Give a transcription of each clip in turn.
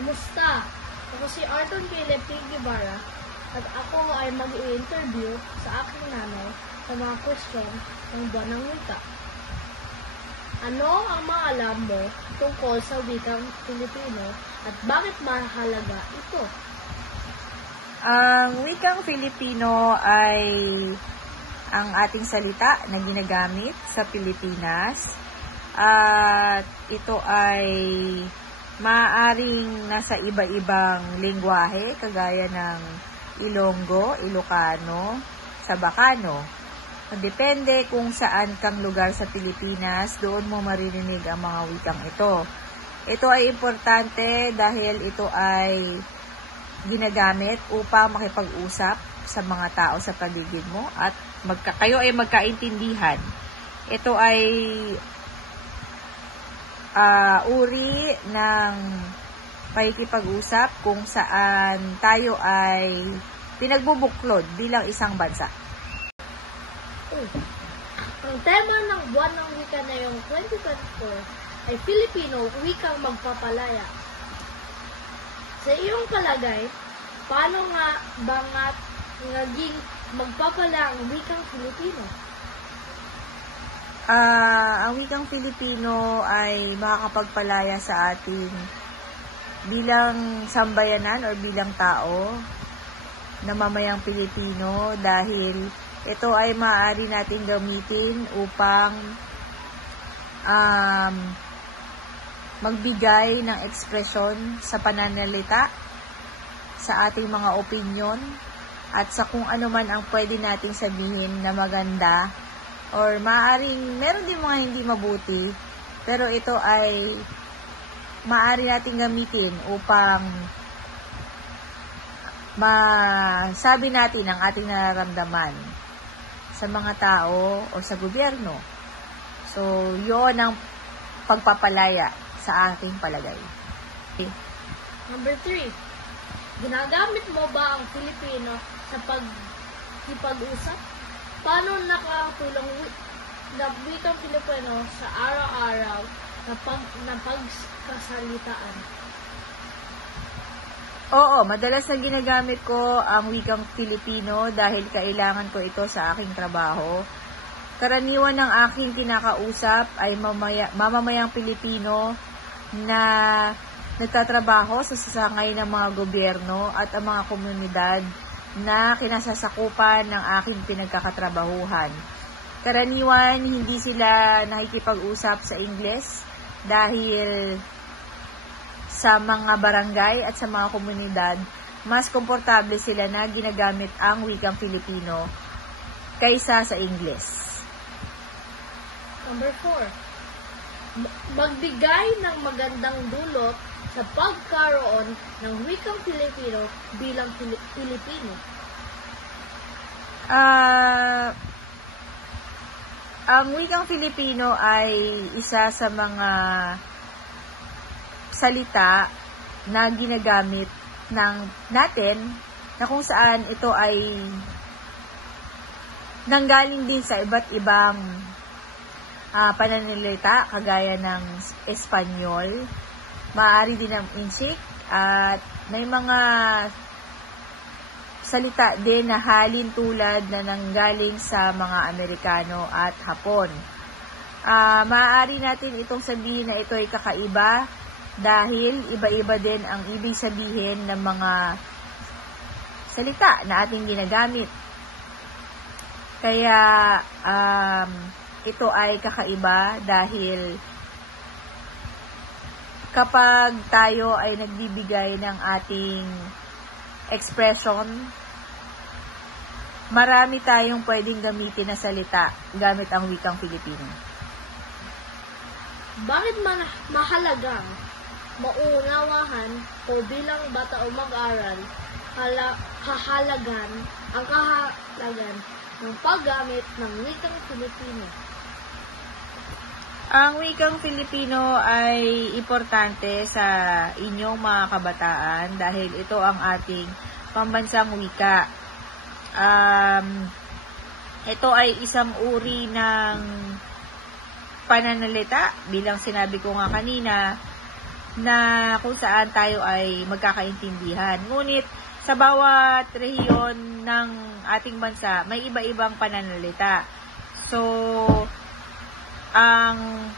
Kumusta? Ako si Arton Caleb P. Guevara at ako ay mag-i-interview sa aking nanay sa mga question ng buwan ng wika. Ano ang mga alam mo tungkol sa wikang Filipino at bakit mahalaga ito? Ang wikang Filipino ay ang ating salita na ginagamit sa Pilipinas at ito ay maaaring nasa iba-ibang lengguwahe kagaya ng Ilonggo, Ilocano, Sabacano. Depende kung saan kang lugar sa Pilipinas, doon mo maririnig ang mga wikang ito. Ito ay importante dahil ito ay ginagamit upang makipag-usap sa mga tao sa paligid mo at kayo ay magkaintindihan. Ito ay uri ng pakikipag-usap kung saan tayo ay pinagbubuklod bilang isang bansa. Ang tema ng buwan ng wika na yung 2024 ay Filipino Wikang Magpapalaya. Sa iyong palagay, paano nga naging magpapala ang wikang Filipino? Ang wikang Filipino ay makakapagpalaya sa atin bilang sambayanan o bilang tao na mamayang Pilipino dahil ito ay maaari natin gamitin upang magbigay ng ekspresyon sa pananalita, sa ating mga opinyon, at sa kung ano man ang pwede nating sabihin na maganda or maaaring meron din mga hindi mabuti, pero ito ay maaari nating gamitin upang masabi natin ang ating nararamdaman sa mga tao o sa gobyerno. So, yun ang pagpapalaya sa aking palagay. Okay. Number 3. Ginagamit mo ba ang Filipino sa pag-ipag-usap? Paano nakakatulong ng wikang Filipino sa araw-araw na pagkasalitaan? Oo, madalas na ginagamit ko ang wikang Filipino dahil kailangan ko ito sa aking trabaho. Karaniwan ng aking kinakausap ay mamamayang Pilipino na nagtatrabaho sa sasangay ng mga gobyerno at ang mga komunidad na kinasasakupan ng aking pinagkakatrabahuhan. Karaniwan, hindi sila nakikipag-usap sa Ingles dahil sa mga barangay at sa mga komunidad, mas komportable sila na ginagamit ang wikang Filipino kaysa sa Ingles. Number 4. Magbigay ng magandang dulot sa pagkaroon ng wikang Filipino bilang Pilipino. Ang wikang Filipino ay isa sa mga salita na ginagamit natin na kung saan ito ay nanggaling din sa iba't ibang pananalita kagaya ng Espanyol, maaari din ng Inchik, at may mga salita din na halin tulad na nanggaling sa mga Amerikano at Hapon. Maaari natin itong sabihin na ito ay kakaiba dahil iba-iba din ang ibig sabihin ng mga salita na ating ginagamit. Kaya ito ay kakaiba dahil kapag tayo ay nagbibigay ng ating expression, marami tayong pwedeng gamitin na salita gamit ang wikang Filipino. Bakit mahalagang maunawahan o bilang bata o mag-aral kahalagan ng paggamit ng wikang Filipino? Ang wikang Filipino ay importante sa inyong mga kabataan dahil ito ang ating pambansang wika. Ito ay isang uri ng pananalita. Bilang sinabi ko nga kanina, na kung saan tayo ay magkakaintindihan. Ngunit sa bawat rehiyon ng ating bansa, may iba-ibang pananalita. So, ang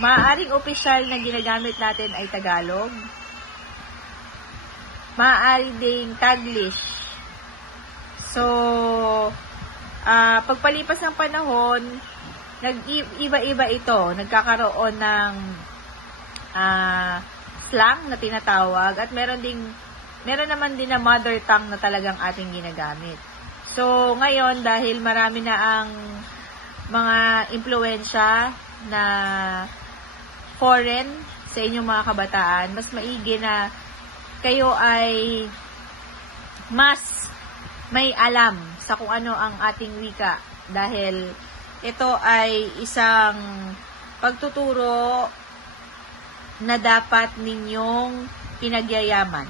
maaaring opisyal na ginagamit natin ay Tagalog. Maaari ding Taglish. So, pagpalipas ng panahon, nag-iba-iba ito. Nagkakaroon ng slang na tinatawag at meron naman din na mother tongue na talagang ating ginagamit. So, ngayon, dahil marami na ang mga impluwensya na foreign sa inyong mga kabataan, mas maigi na kayo ay mas may alam sa kung ano ang ating wika dahil ito ay isang pagtuturo na dapat ninyong pinagyayaman.